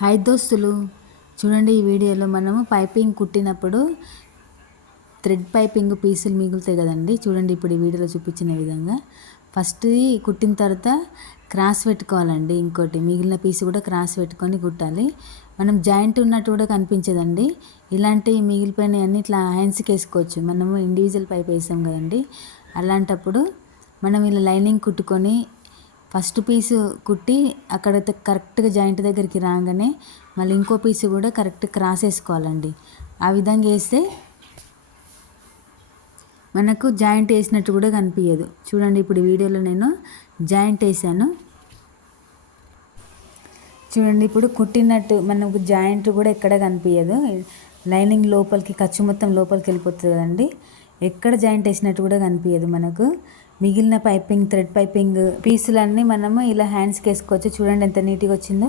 Hi దోస్తులు, చూడండి ఈ వీడియోలో మనము పైపింగ్ కుట్టినప్పుడు థ్రెడ్ పైపింగ్ పీసులు మిగులుతాయి కదండి. చూడండి ఇప్పుడు ఈ వీడియోలో చూపించిన విధంగా ఫస్ట్ కుట్టిన తర్వాత క్రాస్ పెట్టుకోవాలండి. ఇంకోటి మిగిలిన పీసు కూడా క్రాస్ పెట్టుకొని కుట్టాలి. మనం జాయింట్ ఉన్నట్టు కూడా కనిపించదండి. ఇలాంటి మిగిలిపోయినవన్నీ ఇట్లా హ్యాండ్స్కి వేసుకోవచ్చు. మనము ఇండివిజువల్ పైప్ వేసాం కదండి. అలాంటప్పుడు మనం ఇలా లైనింగ్ కుట్టుకొని ఫస్ట్ పీసు కుట్టి అక్కడ కరెక్ట్గా జాయింట్ దగ్గరికి రాగానే మళ్ళీ ఇంకో పీసు కూడా కరెక్ట్ క్రాస్ వేసుకోవాలండి. ఆ విధంగా వేస్తే మనకు జాయింట్ వేసినట్టు కూడా కనిపించదు. చూడండి ఇప్పుడు వీడియోలో నేను జాయింట్ వేసాను. చూడండి ఇప్పుడు కుట్టినట్టు మనకు జాయింట్ కూడా ఎక్కడ కనిపించదు. లైనింగ్ లోపలికి ఖర్చు మొత్తం లోపలికి వెళ్ళిపోతుంది కదండి. ఎక్కడ జాయింట్ వేసినట్టు కూడా కనిపించదు. మనకు మిగిలిన పైపింగ్ థ్రెడ్ పైపింగ్ పీసులన్నీ మనము ఇలా హ్యాండ్స్కి వేసుకోవచ్చు. చూడండి ఎంత నీట్గా వచ్చిందో.